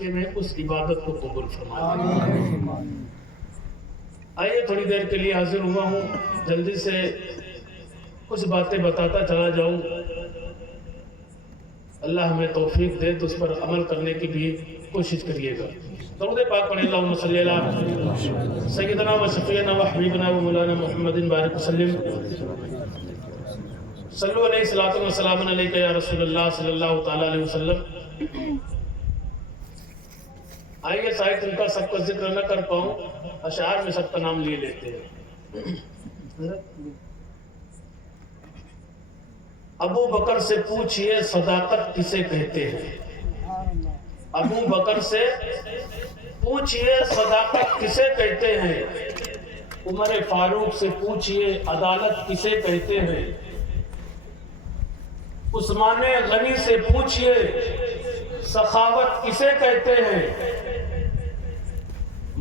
کہ میں اس عبادت کو قبول فرما دے۔ آئیے تھوڑی دیر کے لیے حاضر ہوا ہوں، جلدی سے کچھ باتیں بتاتا چلا جاؤں، اللہ ہمیں توفیق دے تو اس پر عمل کرنے کی بھی کوشش کریے گا۔ درود پاک پڑھیں، اللہم صلی علی سیدنا و شفیعنا و حبیبنا و مولانا محمد بارک وسلم، صلو علیہ الصلوۃ والسلام علیک یا رسول اللہ صلی اللہ تعالی علیہ وسلم۔ آئیے شاید ان کا سب کا ذکر نہ کر پاؤں، اشعار میں سب کا نام لیے لیتے ہیں۔ ابو بکر سے پوچھئے صداقت کسے کہتے ہیں، ابو بکر سے پوچھئے صداقت کسے کہتے ہیں، عمر فاروق سے پوچھئے عدالت کسے کہتے ہیں، عثمان غنی سے پوچھئے سخاوت کسے کہتے ہیں،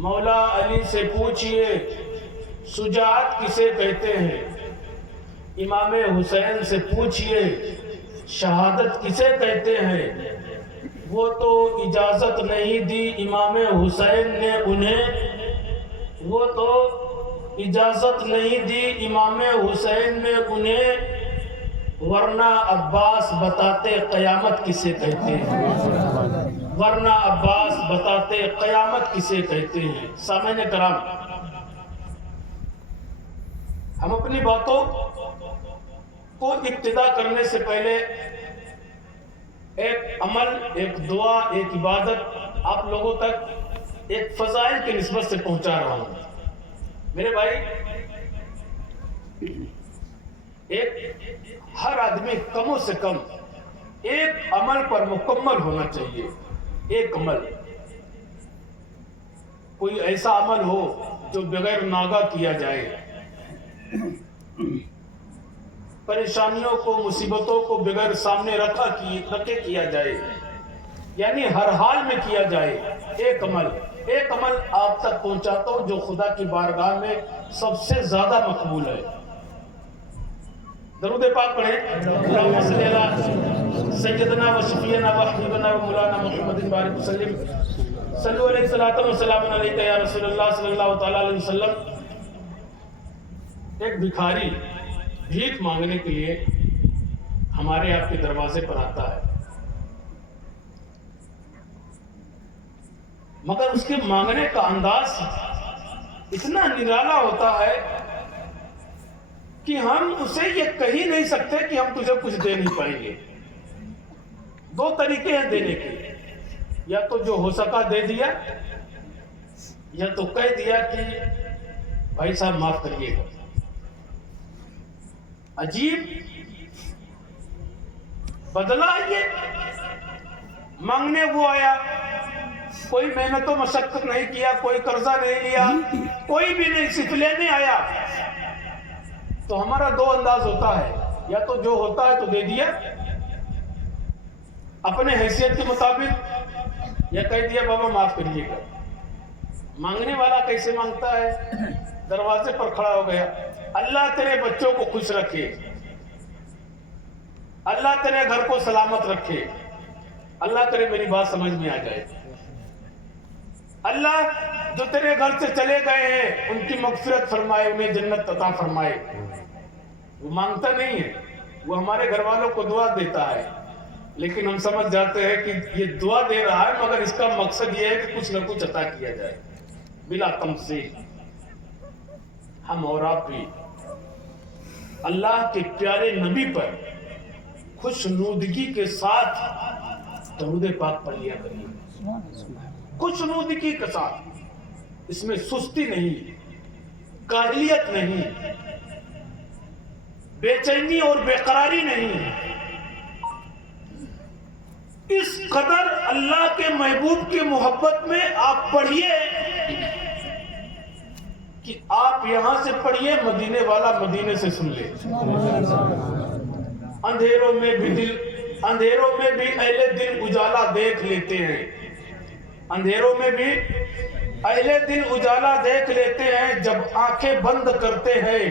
مولا علی سے پوچھئے شجاعت کسے کہتے ہیں، امام حسین سے پوچھئے شہادت کسے کہتے ہیں، وہ تو اجازت نہیں دی امام حسین نے انہیں، وہ تو اجازت نہیں دی امام حسین نے انہیں، ورنہ عباس بتاتے قیامت کسے کہتے ہیں، ورنہ عباس بتاتے قیامت کسے کہتے ہیں۔ سامعین کرام، ہم اپنی باتوں کو ابتدا کرنے سے پہلے ایک عمل، ایک دعا، ایک عبادت آپ لوگوں تک ایک فضائل کی نسبت سے پہنچا رہا ہوں۔ میرے بھائی، ہر آدمی کم سے کم ایک عمل پر مکمل ہونا چاہیے۔ ایک عمل، کوئی ایسا عمل ہو جو بغیر ناغہ کیا جائے، پریشانیوں کو، مصیبتوں کو بغیر سامنے رکھے کیا جائے، یعنی ہر حال میں کیا جائے۔ ایک عمل آپ تک پہنچاتا ہوں جو خدا کی بارگاہ میں سب سے زیادہ مقبول ہے۔ درود پاک پڑھیں، اللہم صلی علی سیدنا و شفیعنا و حبیبنا و مولانا محمد بارک وسلم، صلو علیہ الصلوۃ والسلام علیک یا رسول اللہ صلی اللہ تعالی علیہ وسلم۔ ایک بھکاری بھیک مانگنے کے لیے ہمارے آپ کے دروازے پر آتا ہے، مگر اس کے مانگنے کا انداز اتنا نرالا ہوتا ہے کہ ہم اسے یہ کہہ نہیں سکتے کہ ہم تجھے کچھ دے نہیں پائیں گے۔ دو طریقے ہیں دینے کے، یا تو جو ہو سکا دے دیا، یا تو کہہ دیا کہ بھائی صاحب معاف کریے گا۔ عجیب بدلہ یہ مانگنے وہ آیا، کوئی محنت و مشقت نہیں کیا، کوئی قرضہ نہیں لیا، کوئی بھی نہیں، صرف لینے آیا۔ تو ہمارا دو انداز ہوتا ہے، یا تو جو ہوتا ہے تو دے دیا اپنے حیثیت کے مطابق، یا کہہ دیا بابا معاف کریے گا۔ مانگنے والا کیسے مانگتا ہے؟ دروازے پر کھڑا ہو گیا، اللہ تیرے بچوں کو خوش رکھے، اللہ تیرے گھر کو سلامت رکھے، اللہ کرے میری بات سمجھ میں آ جائے، اللہ جو تیرے گھر سے چلے گئے ہیں ان کی مغفرت فرمائے، انہیں جنت عطا فرمائے۔ وہ مانگتا نہیں ہے، وہ ہمارے گھر والوں کو دعا دیتا ہے، لیکن ہم سمجھ جاتے ہیں کہ یہ دعا دے رہا ہے مگر اس کا مقصد یہ ہے کہ کچھ نہ کچھ عطا کیا جائے، بلا تمثیل۔ ہم اور آپ بھی اللہ کے پیارے نبی پر خوش نودگی کے ساتھ درود پاک پڑھ لیا کریے، خوش نودگی کے ساتھ، اس میں سستی نہیں، کاہلیت نہیں، بے چینی اور بے قراری نہیں۔ اس قدر اللہ کے محبوب کی محبت میں آپ پڑھیے کہ آپ یہاں سے پڑھیے، مدینے والا مدینے سے سن لے۔ اندھیروں میں بھی اہل دل اجالا دیکھ لیتے ہیں، اندھیروں میں بھی اہل دل اجالا دیکھ لیتے ہیں، جب آنکھیں بند کرتے ہیں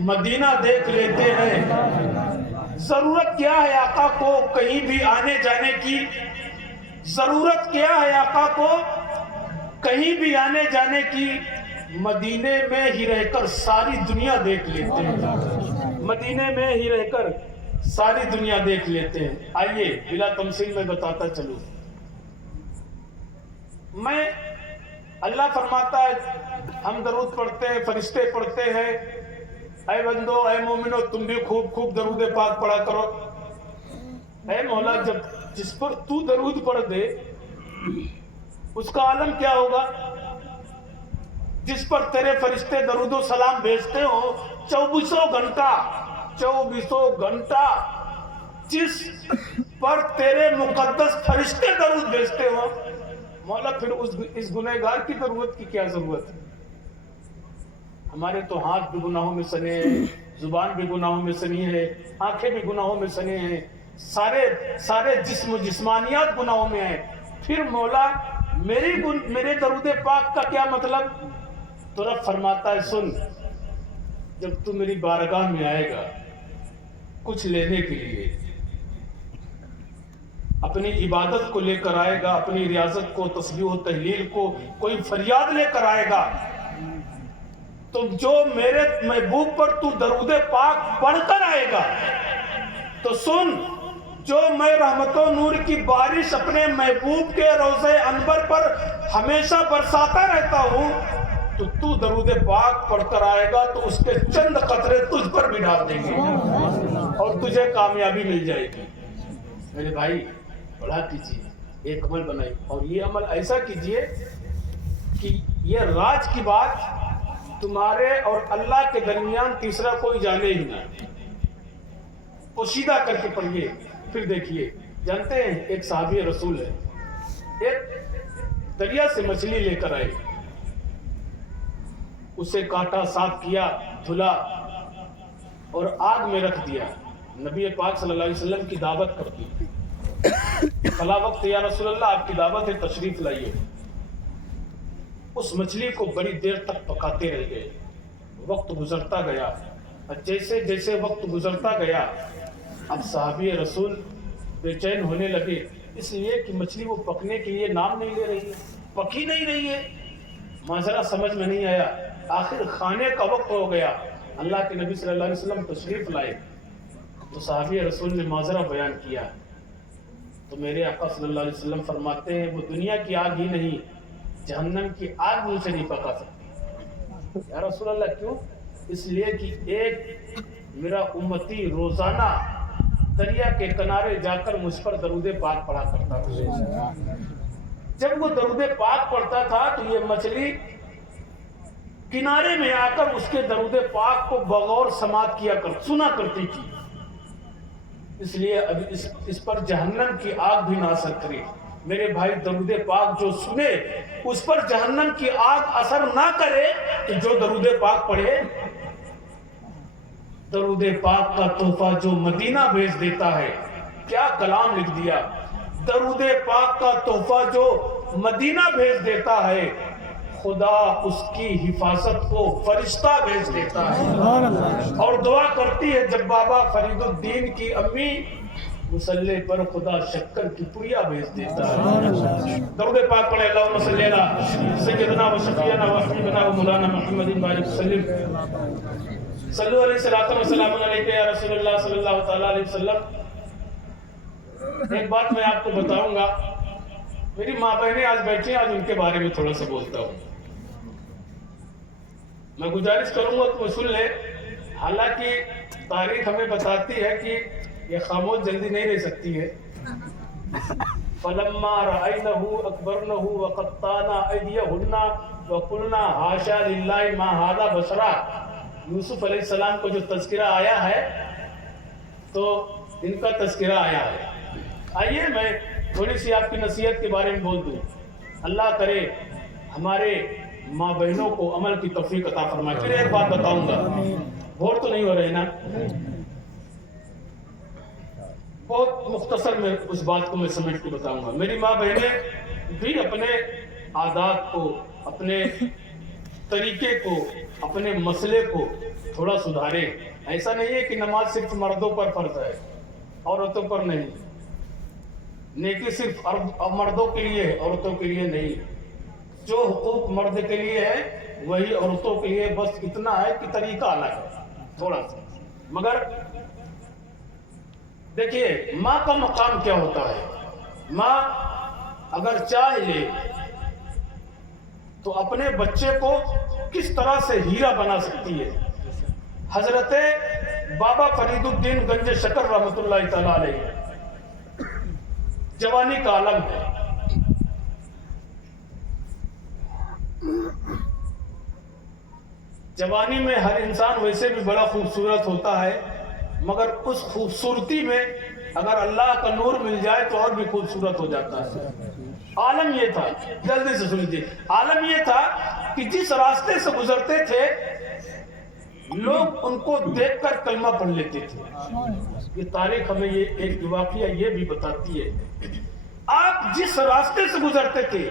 مدینہ دیکھ لیتے ہیں۔ ضرورت کیا ہے آقا کو کہیں بھی آنے جانے کی، ضرورت کیا ہے آقا کو کہیں بھی آنے جانے کی؟ مدینے میں ہی رہ کر ساری دنیا دیکھ لیتے ہیں، مدینے میں ہی رہ کر ساری دنیا دیکھ لیتے ہیں۔ آئیے بلا تمثیل میں بتاتا چلوں۔ میں اللہ فرماتا ہے ہم درود پڑھتے ہیں، فرشتے پڑھتے ہیں، اے بندو اے مومنو تم بھی خوب خوب درود پاک پڑھا کرو۔ اے مولا جب جس پر تو درود پڑھ دے اس کا عالم کیا ہوگا؟ جس پر تیرے فرشتے درود و سلام بھیجتے ہو 2400 گھنٹہ جس پر تیرے مقدس فرشتے درود بھیجتے ہو، مولا پھر اس گنہگار کی ضرورت کی کیا ضرورت ہے؟ ہمارے تو ہاتھ بھی گناہوں میں سنے ہیں، زبان بھی گناہوں میں سنی ہے، آنکھیں بھی گناہوں میں سنے ہیں، سارے جسم و جسمانیات گناہوں میں ہیں۔ پھر مولا میرے درود پاک کا کیا مطلب؟ تو رب فرماتا ہے سن، جب تو میری بارگاہ میں آئے گا کچھ لینے کے لیے، اپنی عبادت کو لے کر آئے گا، اپنی ریاضت کو، تسبیح و تحلیل کو، کوئی فریاد لے کر آئے گا، تو جو میرے محبوب پر تو درود پاک پڑھ کر آئے گا تو سن، جو میں رحمت و نور کی بارش اپنے محبوب کے روضہ انور پر ہمیشہ برساتا رہتا ہوں، تو درود پاک پڑھ کر آئے گا تو اس کے چند قطرے تجھ پر بھی ڈال دیں گے اور تجھے کامیابی مل جائے گی۔ میرے بھائی پڑھا کیجیے، ایک عمل بنائی، اور یہ عمل ایسا کیجیے کہ یہ راز کی بات تمہارے اور اللہ کے درمیان تیسرا کوئی جانے ہی نہ۔ پوشیدہ کر کے پڑھیے، پھر دیکھیے۔ جانتے ہیں ایک صحابی رسول ہے، ایک دریا سے مچھلی لے کر آئے، اسے کاٹا، صاف کیا، دھلا اور آگ میں رکھ دیا۔ نبی پاک صلی اللہ علیہ وسلم کی دعوت کر دی، فلاں وقت یا رسول اللہ آپ کی دعوت ہے، تشریف لائیے۔ اس مچھلی کو بڑی دیر تک پکاتے رہ گئے، وقت گزرتا گیا، جیسے جیسے وقت گزرتا گیا اب صحابی رسول بے چین ہونے لگے، اس لیے کہ مچھلی وہ پکنے کے لیے نام نہیں لے رہی ہے، پکی نہیں رہی ہے۔ ماجرا سمجھ میں نہیں آیا، آخر کھانے کا وقت ہو گیا، اللہ کے نبی صلی اللہ علیہ وسلم تشریف لائے تو صحابی رسول نے ماجرا بیان کیا، تو میرے آقا صلی اللہ علیہ وسلم فرماتے ہیں وہ دنیا کی آگ ہی نہیں، جہنم کی آگ مجھ سے نہیں پکا سکتی۔ یا رسول اللہ کیوں؟ اس لیے کہ ایک میرا امتی روزانہ دریا کے کنارے جا کر مجھ پر درود پاک پڑھا کرتا تھا۔ جب وہ درود پاک پڑھتا تھا تو یہ مچھلی کنارے میں آ کر اس کے درود پاک کو بغور سماعت کیا سنا کرتی تھی، اس لیے اب اس پر جہنم کی آگ بھی نہ اثر کرے۔ میرے بھائی درود پاک جو سنے اس پر جہنم کی آگ اثر نہ کرے تو جو درود پاک پڑھے، درود پاک کا تحفہ جو مدینہ بھیج دیتا ہے، کیا کلام لکھ دیا، درود پاک کا تحفہ جو مدینہ بھیج دیتا ہے، خدا اس کی حفاظت کو فرشتہ بھیج دیتا ہے۔ اور دعا کرتی ہے جب بابا فرید الدین کی امی مصلی پر خدا شکر کی پڑیا بھیج دیتا ہے۔ درود پاک پڑھے، اللہم صلی علی سیدنا و شفیعنا و حبیبنا و مولانا محمد بارک وسلم، صلو علیہ الصلوۃ والسلام علیکہ یا رسول اللہ صلی اللہ تعالی علیہ وسلم۔ ایک بات میں آپ کو بتاؤں گا، میری ماں بہنیں آج بیٹھی ہیں، آج ان کے بارے میں تھوڑا سا بولتا ہوں۔ میں گزارش کروں گا کہ سن لیں، حالانکہ تاریخ ہمیں بتاتی ہے کہ یہ خاموش جلدی نہیں رہ سکتی ہے۔ فَلَمَّا رَأَيْنَهُ أَكْبَرْنَهُ وَقَطَّعْنَا أَيْدِيَهُنَّ وَقُلْنَا حَاشَا لِلَّهِ مَا هَذَا بَشَرًا۔ یوسف علیہ السلام کو جو تذکرہ آیا ہے تو ان کا تذکرہ آیا ہے۔ آئیے میں تھوڑی سی آپ کی نصیحت کے بارے میں بول دوں۔ اللہ کرے ہمارے ماں بہنوں کو عمل کی توفیق عطا فرمائے۔ پھر ایک بات بتاؤں گا، بور تو نہیں ہو رہے نا؟ بہت مختصر میں اس بات کو میں سمجھ کے بتاؤں گا۔ میری ماں بہنیں بھی اپنے عادات کو، اپنے طریقے کو، اپنے مسئلے کو تھوڑا سدھاریں۔ ایسا نہیں ہے کہ نماز صرف مردوں پر فرض ہے، عورتوں پر نہیں۔ नेकी सिर्फ मर्दों के लिए है, औरतों के लिए नहीं है। जो हुकूक मर्द के लिए है वही औरतों के लिए, बस इतना है कि तरीका अलग है थोड़ा सा। मगर देखिए माँ का मकाम क्या होता है। माँ अगर चाह ले तो अपने बच्चे को किस तरह से हीरा बना सकती है। हजरत बाबा फरीदुद्दीन गंज शकर रहमतुल्लाह तआला अलैह, जवानी का आलम है। जवानी में हर इंसान वैसे भी बड़ा खूबसूरत होता है, मगर उस खूबसूरती में अगर अल्लाह का नूर मिल जाए तो और भी खूबसूरत हो जाता है। आलम ये था, जल्दी से सुनिए, आलम ये था कि जिस रास्ते से गुजरते थे लोग उनको देखकर कलमा पढ़ लेते थे। ये तारीख हमें ये एक वाकया ये भी बताती है, आप जिस रास्ते से गुजरते थे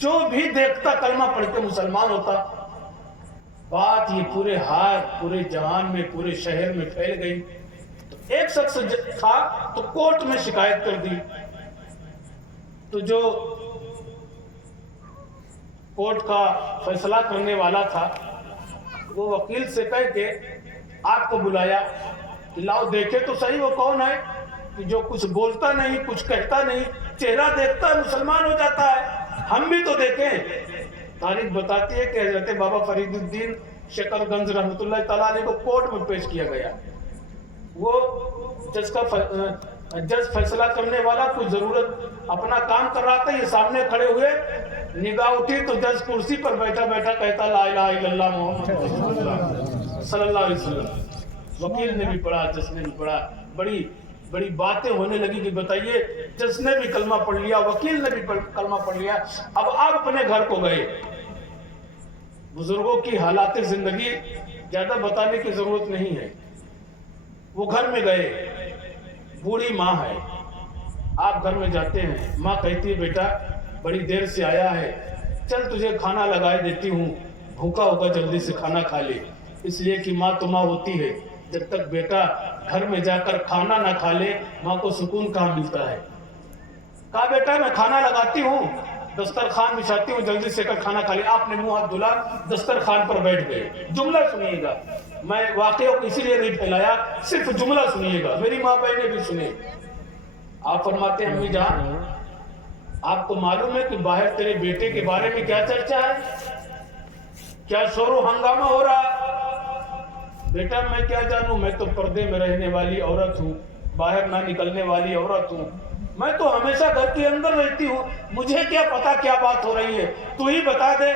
जो भी देखता कलमा पढ़ के मुसलमान होता। बात ये पूरे हाथ पूरे जहान में पूरे शहर में फैल गई। तो एक शख्स था तो कोर्ट में शिकायत कर दी, तो जो कोर्ट का फैसला करने वाला था वो वकील से कह के आपको बुलाया कि लाओ देखे तो सही वो कौन है कि जो कुछ बोलता नहीं कुछ कहता नहीं, चेहरा देखता है मुसलमान हो जाता है, हम भी तो देखें। तारीख बताती है कि हजरत बाबा फरीदुद्दीन शकरगंज रहमतुल्लाह तआला अलैह को कोर्ट में पेश किया गया। वो जज फैसला करने वाला कुछ जरूरत अपना काम कर रहा था, ये सामने खड़े हुए, निगाह उठी तो जज कुर्सी पर बैठा बैठा कहता ला इलाहा इल्लल्लाह मुहम्मद सल्लल्लाहु अलैहि वसल्लम। वकील ने भी पढ़ा, जज ने भी पढ़ा, बड़ी बड़ी बातें होने लगी कि बताइए, जज ने भी कलमा पढ़ लिया, वकील ने भी कलमा पढ़ लिया। अब आप अपने घर को गए। बुजुर्गों की हालात जिंदगी ज्यादा बताने की जरूरत नहीं है। वो घर में गए, बूढ़ी माँ है, आप घर में जाते हैं, माँ कहती है बेटा बड़ी देर से आया है, चल तुझे खाना लगाए देती हूँ, भूखा होगा जल्दी से खाना खा ले। इसलिए कि माँ तो माँ होती है, जब तक बेटा घर में जाकर खाना ना खा ले माँ को सुकून कहाँ मिलता है। कहा बेटा मैं खाना लगाती हूँ, दस्तरखान बिछाती हूँ, जल्दी से कर खाना खा ले। आपने मुंह हाथ धुला, दस्तरखान पर बैठ गए। जुमला सुनिएगा, मैं वाकया को इसीलिए नहीं फैलाया, सिर्फ जुमला सुनिएगा, मेरी माँ बहने भी सुने। आप फरमाते हैं अम्मी जान आपको मालूम है कि बाहर तेरे बेटे के बारे में क्या चर्चा है, क्या शोरो हंगामा हो रहा। बेटा मैं क्या जानूं, मैं तो पर्दे में रहने वाली औरत हूँ, बाहर ना निकलने वाली औरत हूँ, मैं तो हमेशा घर के अंदर रहती हूँ, मुझे क्या पता क्या बात हो रही है, तू ही बता दे।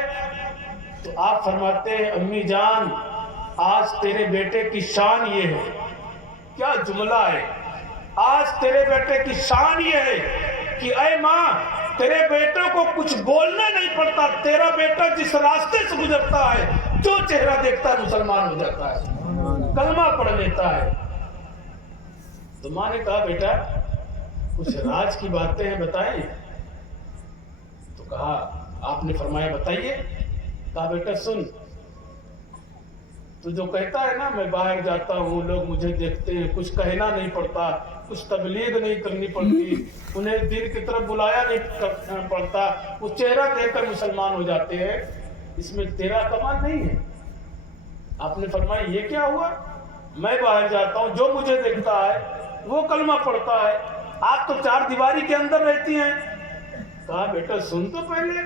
तो आप फरमाते हैं अम्मी जान आज तेरे बेटे की शान ये है। क्या जुमला है, आज तेरे बेटे की शान ये है कि ऐ माँ तेरे बेटे को कुछ बोलना नहीं पड़ता, तेरा बेटा जिस रास्ते से गुजरता है जो चेहरा देखता है मुसलमान हो जाता है, कलमा पढ़ लेता है। तो माँ ने कहा बेटा कुछ राज की बातें हैं बताएं। तो कहा आपने फरमाया बताइए। कहा बेटा सुन, तो जो कहता है ना मैं बाहर जाता हूँ लोग मुझे देखते हैं, कुछ कहना नहीं पड़ता, कुछ तबलीग नहीं करनी पड़ती, उन्हें दिन की तरफ बुलाया नहीं पड़ता, वो चेहरा देखकर मुसलमान हो जाते हैं, इसमें तेरा कमाल नहीं है। आपने फरमाया ये क्या हुआ, मैं बाहर जाता हूँ जो मुझे देखता है वो कलमा पढ़ता है, आप तो चार दीवारी के अंदर रहती हैं। कहा बेटा सुन तो पहले।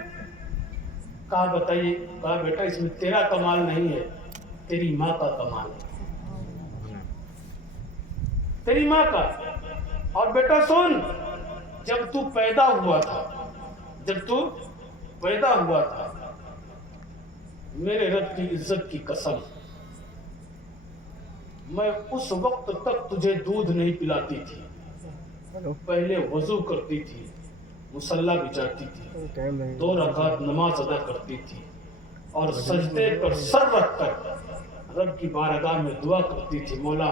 कहा बताइए। कहा बेटा इसमें तेरा कमाल नहीं है, तेरी माँ का कमाल है, तेरी माँ का। और बेटा सुन, जब तू पैदा हुआ था, जब तू पैदा हुआ था, मेरे रब की इज्जत की कसम, मैं उस वक्त तक तुझे दूध नहीं पिलाती थी, पहले वजू करती थी, मुसल्ला बिछाती थी, 2 रकात नमाज अदा करती थी और सजदे पर सर रखकर रब की बारगाह में दुआ करती थी, मौला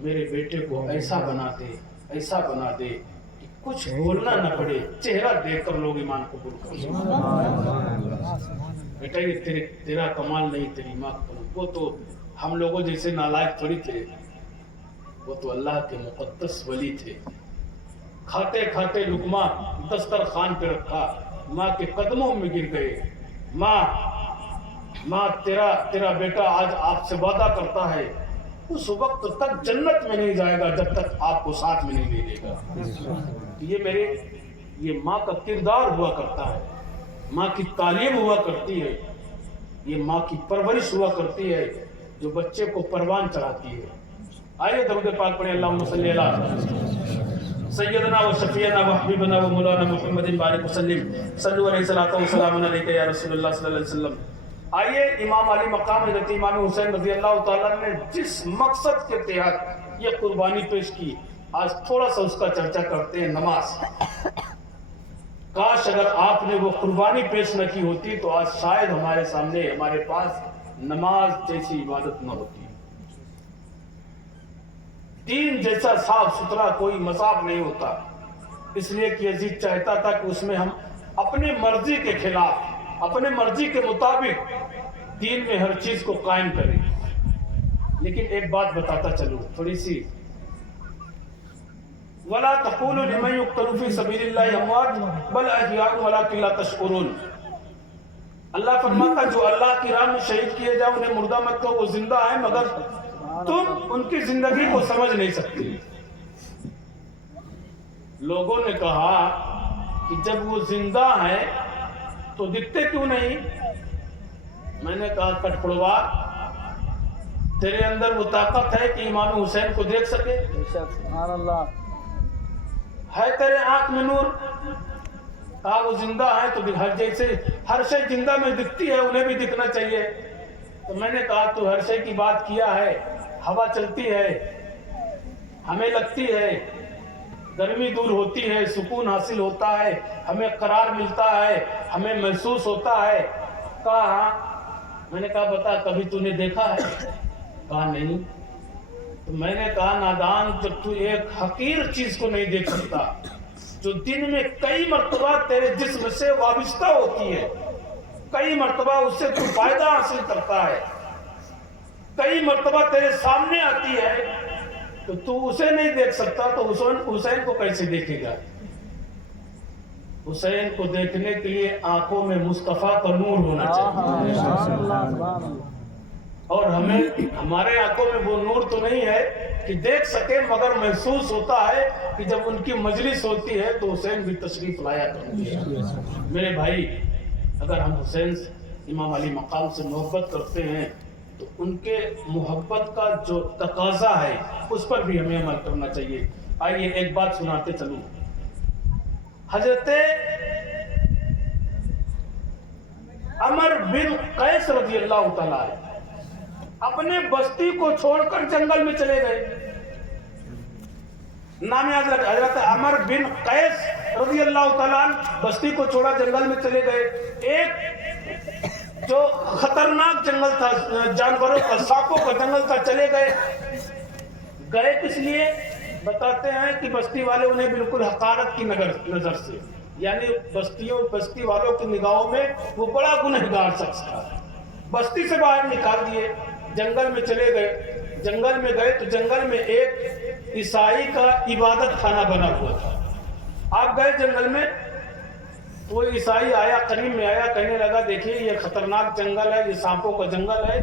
मेरे बेटे को ऐसा बना दे, ऐसा बना दे कि कुछ बोलना न पड़े, चेहरा देखकर लोग ईमान कबूल कर लें। बेटा ये तेरा कमाल नहीं, तेरी माँ का। वो तो हम लोगों जैसे नालायक थोड़ी थे, वो तो अल्लाह के मुक़द्दस वली थे। کھاتے کھاتے لقمہ دسترخوان پہ رکھا، ماں کے قدموں میں گر گئے، ماں تیرا بیٹا آج آپ سے وعدہ کرتا ہے اس وقت تک جنت میں نہیں جائے گا جب تک آپ کو ساتھ میں نہیں لے لے گا۔ یہ ماں کا کردار ہوا کرتا ہے، ماں کی تعلیم ہوا کرتی ہے، یہ ماں کی پرورش ہوا کرتی ہے جو بچے کو پروان چڑھاتی ہے۔ آئیے درود پاک پڑھیں، اللہم صلی علی سیدنا و شفیعنا و حبیبنا و مولانا محمد بارک وسلم، صلو علیہ الصلوۃ والسلام علیکہ یا رسول اللہ صلی اللہ علیہ وسلم۔ آئیے امام علی مقام حضرت امام حسین رضی اللہ تعالیٰ نے جس مقصد کے تحت یہ قربانی پیش کی، آج تھوڑا سا اس کا چرچا کرتے ہیں۔ نماز، کاش اگر آپ نے وہ قربانی پیش نہ کی ہوتی تو آج شاید ہمارے سامنے ہمارے پاس نماز جیسی عبادت نہ ہوتی، دین جیسا صاف ستھرا کوئی مذہب نہیں ہوتا، اس لیے کہ یزید چاہتا تھا کہ اس میں ہم اپنی مرضی کے خلاف، اپنے مرضی کے مطابق دین میں ہر چیز کو قائم کریں۔ لیکن ایک بات بتاتا چلوں تھوڑی سی، وَلَا تَقُولُوا لِمَنْ يُقْتَلُ فِي سَبِيلِ اللَّهِ أَمْوَاتٌ بَلْ أَحْيَاءٌ وَلَٰكِن لَا تَشْعُرُونَ۔ اللہ فرماتا جو اللہ کی راہ میں شہید کیے جائے انہیں مردہ مت کہو، وہ زندہ ہیں مگر تم ان کی زندگی کو سمجھ نہیں سکتے۔ لوگوں نے کہا کہ جب وہ زندہ ہیں تو دکھتے کیوں نہیں؟ میں نے کہا کٹ پڑوا، تیرے اندر وہ طاقت ہے کہ امام حسین کو دیکھ سکے؟ سبحان اللہ۔ ہے تیرے آنکھ میں نور؟ کہا وہ زندہ ہے تو جیسے ہر شے زندہ میں دکھتی ہے انہیں بھی دکھنا چاہیے۔ تو میں نے کہا تو ہر شے کی بات کیا ہے، ہوا چلتی ہے، ہمیں لگتی ہے، گرمی دور ہوتی ہے، سکون حاصل ہوتا ہے، ہمیں قرار ملتا ہے، ہمیں محسوس ہوتا ہے۔ کہا ہاں۔ میں نے کہا بتا کبھی تو نے دیکھا ہے؟ کہا نہیں۔ تو میں نے کہا نادان، جب تو ایک حقیر چیز کو نہیں دیکھ سکتا جو دن میں کئی مرتبہ تیرے جسم سے وابستہ ہوتی ہے، کئی مرتبہ اس سے تو فائدہ حاصل کرتا ہے، کئی مرتبہ تیرے سامنے آتی ہے، تو اسے نہیں دیکھ سکتا تو حسین کو کیسے دیکھے گا؟ حسین کو دیکھنے کے لیے آنکھوں میں مصطفیٰ کا نور ہونا چاہیے، اور ہمارے آنکھوں میں وہ نور تو نہیں ہے کہ دیکھ سکے، مگر محسوس ہوتا ہے کہ جب ان کی مجلس ہوتی ہے تو حسین بھی تشریف لایا کرتے ہیں۔ میرے بھائی، اگر ہم حسین امام علی مقام سے محبت کرتے ہیں تو ان کے محبت کا جو تقاضا ہے اس پر بھی ہمیں عمل کرنا چاہیے۔ آئیے ایک بات سناتے چلوں۔ حضرت عمر بن قیس رضی اللہ تعالیٰ اپنے بستی کو چھوڑ کر جنگل میں چلے گئے۔ نام یاد رکھیں، حضرت عمر بن قیس رضی اللہ تعالیٰ بستی کو چھوڑا جنگل میں چلے گئے۔ ایک جو خطرناک جنگل تھا، جانوروں کا، سانپوں کا جنگل تھا، چلے گئے کس لیے؟ بتاتے ہیں کہ بستی والے انہیں بالکل حقارت کی نظر سے، یعنی بستی والوں کی نگاہوں میں وہ بڑا گنہگار شخص تھا، بستی سے باہر نکال دیے، جنگل میں چلے گئے۔ جنگل میں گئے تو جنگل میں ایک عیسائی کا عبادت خانہ بنا ہوا تھا۔ آپ گئے جنگل میں، وہ عیسائی آیا، قریب میں آیا، کہنے لگا دیکھیے یہ خطرناک جنگل ہے، یہ سانپوں کا جنگل ہے،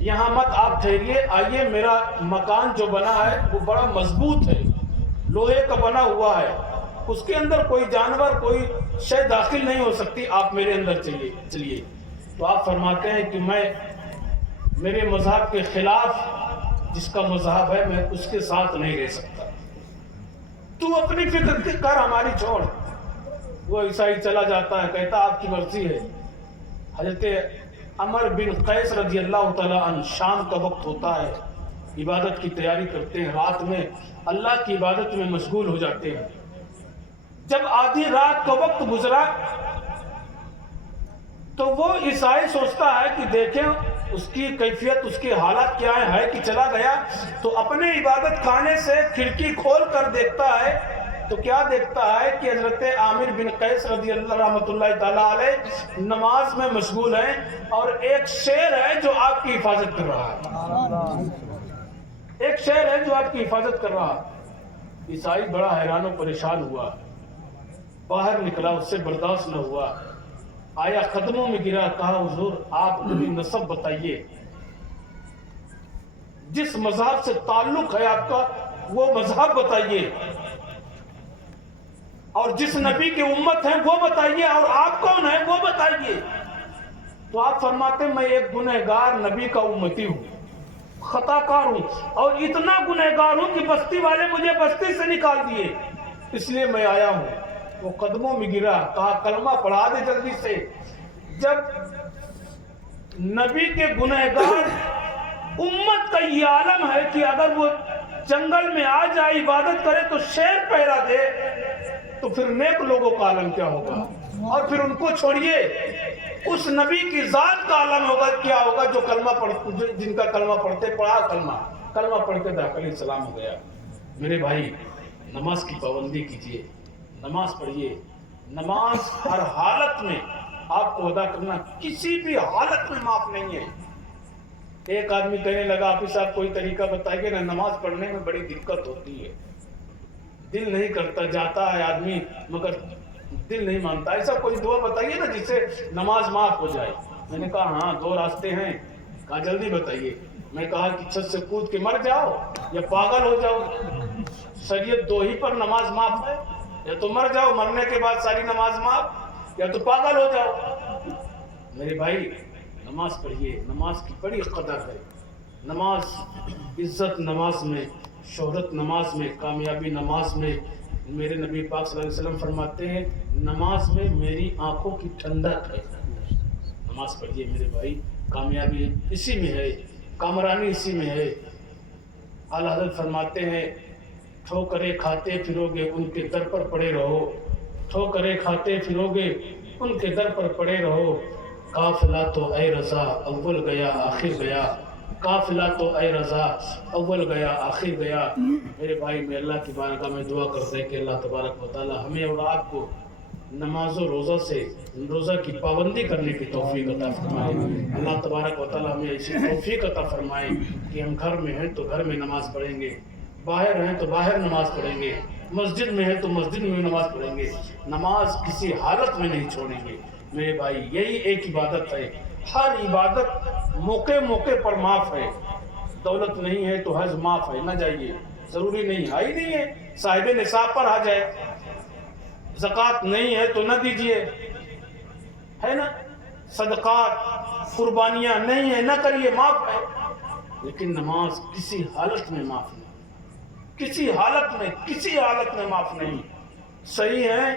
یہاں مت آپ ٹھہریے، آئیے میرا مکان جو بنا ہے وہ بڑا مضبوط ہے، لوہے کا بنا ہوا ہے، اس کے اندر کوئی جانور، کوئی شے داخل نہیں ہو سکتی، آپ میرے اندر چلیے۔ تو آپ فرماتے ہیں کہ میں میرے مذہب کے خلاف، جس کا مذہب ہے میں اس کے ساتھ نہیں رہ سکتا، تو اپنی فکر کر، ہماری چھوڑ۔ وہ عیسائی چلا جاتا ہے، کہتا آپ کی مرضی ہے۔ حضرت عمر بن قیس رضی اللہ تعالیٰ عنہ، شام کا وقت ہوتا ہے، عبادت کی تیاری کرتے ہیں، رات میں اللہ کی عبادت میں مشغول ہو جاتے ہیں۔ جب آدھی رات کا وقت گزرا تو وہ عیسائی سوچتا ہے کہ دیکھیں اس کی کیفیت، اس کی حالت کیا ہے کہ چلا گیا، تو اپنے عبادت خانے سے کھڑکی کھول کر دیکھتا ہے تو کیا دیکھتا ہے کہ حضرت عامر بن قیس رضی اللہ رحمۃ اللہ تعالیٰ علیہ نماز میں مشغول ہیں، اور ایک شیر ہے جو آپ کی حفاظت کر رہا ہے، ایک شیر ہے جو آپ کی حفاظت کر رہا ہے۔ ईसाई बड़ा हैरान और परेशान हुआ, बाहर निकला, उससे बर्दाश्त न हुआ, आया कदमों में गिरा, कहा हुजूर आप अपनी नस्ब बताइए, जिस मजहब से ताल्लुक है आपका वो मजहब बताइए, और जिस नबी की उम्मत है वो बताइए, और आप कौन है वो बताइए। तो आप फरमाते मैं एक गुनहगार नबी का उम्मती हूँ, खताकार हूँ, और इतना गुनहगार हूँ कि बस्ती वाले मुझे बस्ती से निकाल दिए, इसलिए मैं आया हूँ। वो कदमों में गिरा, कहा कलमा पढ़ा दे जल्दी से। जब नबी के गुनहगार उम्मत का ये आलम है कि अगर वो जंगल में आ जाए इबादत करे तो शेर पहरा दे, तो फिर नेक लोगों का आलम क्या होगा। और फिर उनको छोड़िए, उस नबी की जात का आलम होगा, क्या होगा जो कलमा पढ़, जिनका कलमा पढ़ते पढ़ा कलमा पढ़ के दाखिल सलाम हो गया। मेरे भाई नमाज की पाबंदी कीजिए, नमाज पढ़िए। नमाज हर हालत में आपको अदा करना, किसी भी हालत में माफ नहीं है। एक आदमी कहने लगा आप साहब कोई तरीका बताइए ना, नमाज पढ़ने में बड़ी दिक्कत होती है, दिल नहीं करता, जाता है आदमी मगर दिल नहीं मानता, ऐसा कोई दुआ बताइए ना जिससे नमाज माफ हो जाए। मैंने कहा हाँ 2 रास्ते हैं। कहा जल्दी बताइए। मैं कहा कि छत से कूद के मर जाओ या पागल हो जाओ, शरीयत 2 ही पर नमाज माफ है, या तो मर जाओ, मरने के बाद सारी नमाज माफ, या तो पागल हो जाओ। मेरे भाई नमाज पढ़िए, नमाज की बड़ी कदर है। नमाज इज्जत नमाज में, शोहरत नमाज में, कामयाबी नमाज में। मेरे नबी पाक सल्लल्लाहु अलैहि वसल्लम फरमाते हैं नमाज में मेरी आंखों की ठंडक है। नमाज पढ़िए मेरे भाई, कामयाबी इसी में है, कामरानी इसी में है। आला हज़रत फरमाते हैं ठोकरे खाते फिरोगे उनके दर पर पड़े रहो, ठोकरे खाते फिरोगे उनके दर पर पड़े रहो। काफिला तो ऐ रज़ा अव्वल गया आखिर गया, काफिला तो ऐ रज़ा अव्वल गया आखिर गया। मेरे भाई मैं अल्लाह की बारगाह में दुआ करते हैं कि अल्लाह तबारक व तआला हमें और आपको नमाज और रोज़ा से, रोज़ा की पाबंदी करने की तौफीक अता फरमाए। अल्लाह तबारक व तआला हमें ऐसी तौफीक अता फरमाए कि हम घर में हैं तो घर में नमाज पढ़ेंगे, बाहर हैं तो बाहर नमाज पढ़ेंगे, मस्जिद में है तो मस्जिद में भी नमाज पढ़ेंगे, नमाज किसी हालत में नहीं छोड़ेंगे। मेरे भाई यही एक इबादत है, हर इबादत मौके मौके पर माफ़ है। दौलत नहीं है तो हज माफ़ है, ना जाइए, ज़रूरी नहीं है ही नहीं है, साहिब निसाब पर आ जाए। ज़कात नहीं है तो न दीजिए, है ना, सदक़ात कुर्बानियाँ नहीं है न करिए, माफ़ है। लेकिन नमाज किसी हालत में माफ़ नहीं, किसी हालत में, किसी हालत में माफ़ नहीं। सही है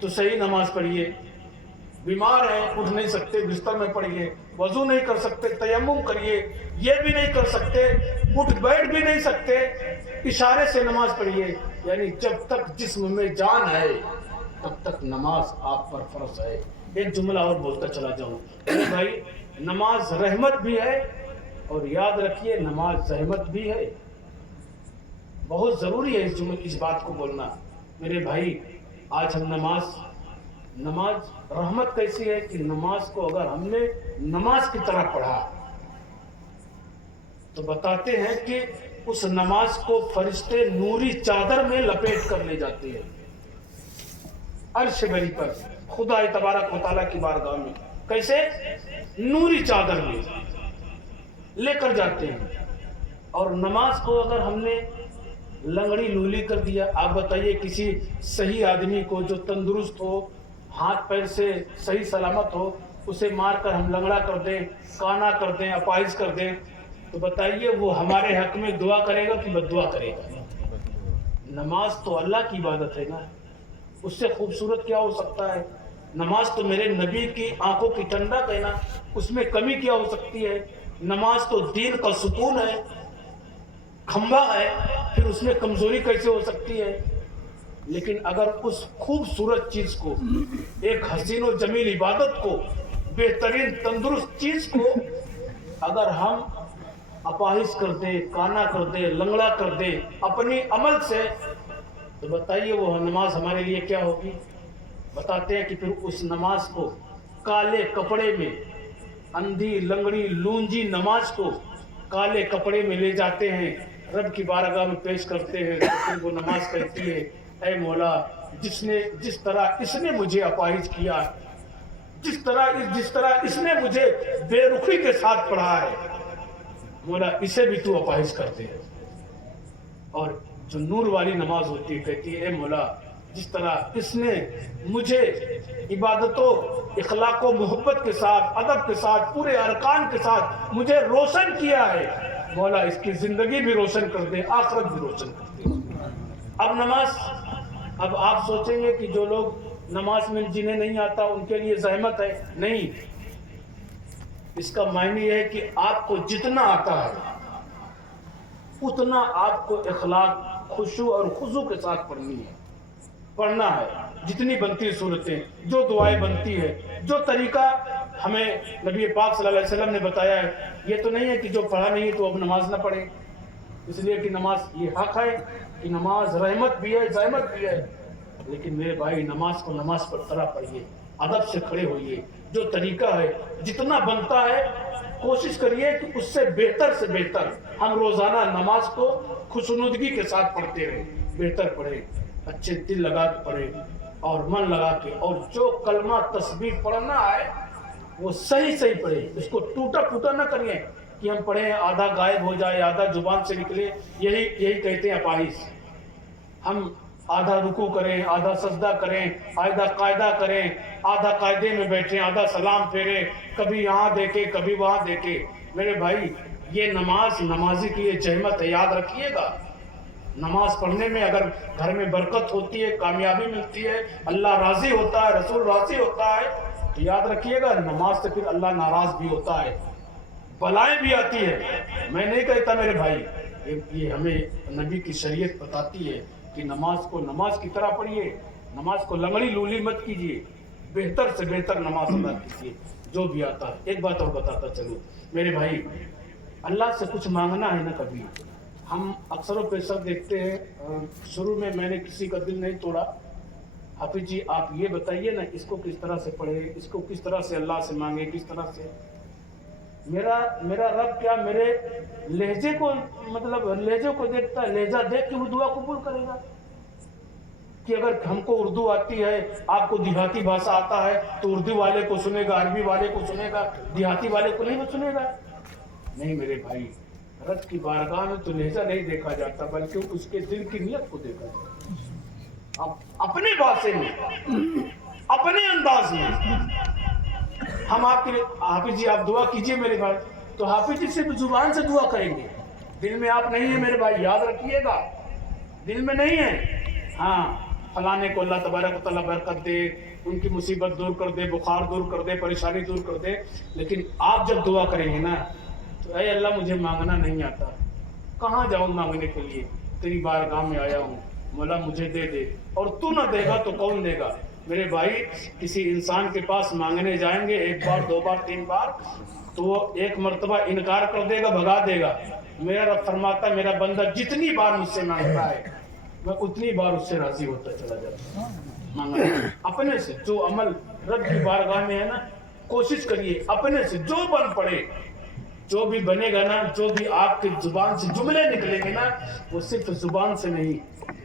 तो सही नमाज पढ़िए, बीमार हैं उठ नहीं सकते बिस्तर में पड़िए, वजू नहीं कर सकते तयम्मुम करिए, ये भी नहीं कर सकते उठ बैठ भी नहीं सकते, इशारे से नमाज पढ़िए। यानी जब तक जिस्म में जान है तब तक नमाज आप पर फर्ज है। एक जुमला और बोलता चला जाऊं भाई, नमाज रहमत भी है और याद रखिए नमाज जहमत भी है। बहुत ज़रूरी है इस बात को बोलना मेरे भाई। आज हम नमाज रहमत कैसी है कि नमाज को अगर हमने नमाज की तरह पढ़ा तो बताते हैं कि उस नमाज को फरिश्ते नूरी चादर में लपेट कर ले जाते हैं अर्श बरी पर, खुदा तबारक व तआला की बारगाह में। कैसे? नूरी चादर में लेकर जाते हैं। और नमाज को अगर हमने लंगड़ी लूली कर दिया, आप बताइए किसी सही आदमी को जो तंदुरुस्त हो, हाथ पैर से सही सलामत हो, उसे मार कर हम लंगड़ा कर दें, काना कर दें, अपाहिज कर दें, तो बताइए वो हमारे हक में दुआ करेगा कि बद्दुआ करेगा? नमाज तो अल्लाह की इबादत है ना, उससे खूबसूरत क्या हो सकता है? नमाज तो मेरे नबी की आंखों की ठंडक है ना, उसमें कमी क्या हो सकती है? नमाज तो दीन का सुकून है, खंभा है, फिर उसमें कमजोरी कैसे हो सकती है? लेकिन अगर उस खूबसूरत चीज को, एक हसीन और जमील इबादत को, बेहतरीन तंदुरुस्त चीज को अगर हम अपाहिज कर दे, काना कर दे, लंगड़ा कर दे अपनी अमल से, तो बताइए वो नमाज हमारे लिए क्या होगी? बताते हैं कि फिर उस नमाज को काले कपड़े में, अंधी लंगड़ी लूंजी नमाज को काले कपड़े में ले जाते हैं, रब की बारगाह में पेश करते हैं तो फिर वो नमाज कहती है, ऐ मौला जिस तरह इसने मुझे अपाहिज किया, जिस तरह इसने मुझे बेरुखी के साथ पढ़ा है, मौला इसे भी तू अपाहिज कर दे। और जो नूर वाली नमाज होती है कहती है, ए मौला जिस तरह इसने मुझे इबादतों इखलाको मोहब्बत के साथ, अदब के साथ, पूरे अरकान के साथ मुझे रोशन किया है, मौला इसकी जिंदगी भी रोशन कर दे, आखिरत भी रोशन कर दे। अब नमाज, अब आप सोचेंगे कि जो लोग नमाज में जिन्हें नहीं आता उनके लिए ज़हमत है, नहीं, इसका मायने है कि आपको जितना आता है उतना आपको इखलाक, खुशू और खुजू के साथ पढ़ना है। जितनी बनती है सूरतें, जो दुआएं बनती है, जो तरीका हमें नबी पाक सल्लल्लाहु अलैहि वसल्लम ने बताया है, ये तो नहीं है कि जो पढ़ा नहीं है तो अब नमाज ना पढ़े, इसलिए कि नमाज ये हक है कि नमाज रहमत भी है, ज़हमत भी है। लेकिन मेरे भाई नमाज को नमाज पर तरह पढ़िए, अदब से खड़े होइए, जो तरीका है जितना बनता है कोशिश करिए कि उससे बेहतर हम रोजाना नमाज को खुशनुदगी के साथ पढ़ते रहे, बेहतर पढ़े, अच्छे दिल लगा के पढ़े और मन लगा के, और जो कलमा तस्बीह पढ़ना है वो सही पढ़े, उसको टूटा फूटा ना करिए कि हम पढ़े आधा गायब हो जाए, आधा जुबान से निकले, यही कहते हैं अपाहिज। हम आधा रुकू करें, आधा सजदा करें, आधा कायदा करें, आधा कायदे में बैठे, आधा सलाम फेरे, कभी यहाँ देखे कभी वहाँ देखे। मेरे भाई ये नमाजी की ये जहमत है, याद रखिएगा। नमाज पढ़ने में अगर घर में बरकत होती है, कामयाबी मिलती है, अल्लाह राजी होता है, रसूल राजी होता है, तो याद रखिएगा नमाज से फिर अल्लाह नाराज भी होता है, बलाएं भी आती है। मैं नहीं कहता मेरे भाई, ये हमें नबी की शरीयत बताती है कि नमाज को नमाज की तरह पढ़िए, नमाज को लंगड़ी लूली मत कीजिए, बेहतर से बेहतर नमाज अदा कीजिए, जो भी आता है। एक बात और बताता चलो मेरे भाई, अल्लाह से कुछ मांगना है ना, कभी हम अक्सर पेशर देखते हैं, शुरू में मैंने किसी का दिल नहीं तोड़ा, हाफिज जी आप ये बताइए ना इसको किस तरह से पढ़े, इसको किस तरह से अल्लाह से मांगे, किस तरह से। मेरा रब क्या मेरे लहजे को, मतलब लहजे को देखता है, लहजा देख के वो दुआ कबूल करेगा। कि अगर हमको उर्दू आती है, आपको देहाती भाषा आता है, तो उर्दू वाले को सुनेगा, अरबी वाले को सुनेगा, देहाती वाले को नहीं सुनेगा। नहीं मेरे भाई, रब की बारगाह में तो लहजा नहीं देखा जाता, बल्कि उसके दिल की नियत को देखा जाता है। अपने भाषा में, अपने अंदाज में हम आपके लिए, हाफिज जी आप दुआ कीजिए मेरे भाई, तो हाफिज जी सिर्फ जुबान से दुआ करेंगे, दिल में आप नहीं है मेरे भाई, याद रखिएगा, दिल में नहीं है। हाँ, फलाने को अल्लाह तबारक व तआला बरकत दे, उनकी मुसीबत दूर कर दे, बुखार दूर कर दे, परेशानी दूर कर दे, लेकिन आप जब दुआ करेंगे ना तो ऐ अल्लाह मुझे मांगना नहीं आता, कहाँ जाऊँ मांगने के लिए, तेरी बारगाह में आया हूँ, मौला मुझे दे दे, और तू ना देगा तो कौन देगा। मेरे भाई किसी इंसान के पास मांगने जाएंगे एक बार, दो बार, तीन बार, तो वो एक मर्तबा इनकार कर देगा, भगा देगा। मेरा रब फरमाता, मेरा बंदा जितनी बार मुझसे मांगता है मैं उतनी बार उससे राजी होता चला जाता हूं। मांगना अपने से, जो अमल रब की बारगाह में है ना, कोशिश करिए अपने से, जो बन पड़े, जो भी बनेगा ना, जो भी आपके जुबान से जुमले निकलेंगे ना, वो सिर्फ जुबान से नहीं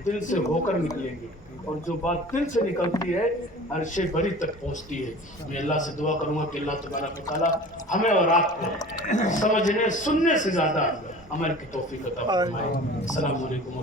दिल से होकर निकलेंगे, और जो बात दिल से निकलती है अर्शे बरी तक पहुंचती है। मैं अल्लाह से दुआ करूंगा कि अल्लाह तबारक व तआला हमें और आपको समझने सुनने से ज्यादा अमल की तौफीक अता फरमाए। अस्सलाम वालेकुम।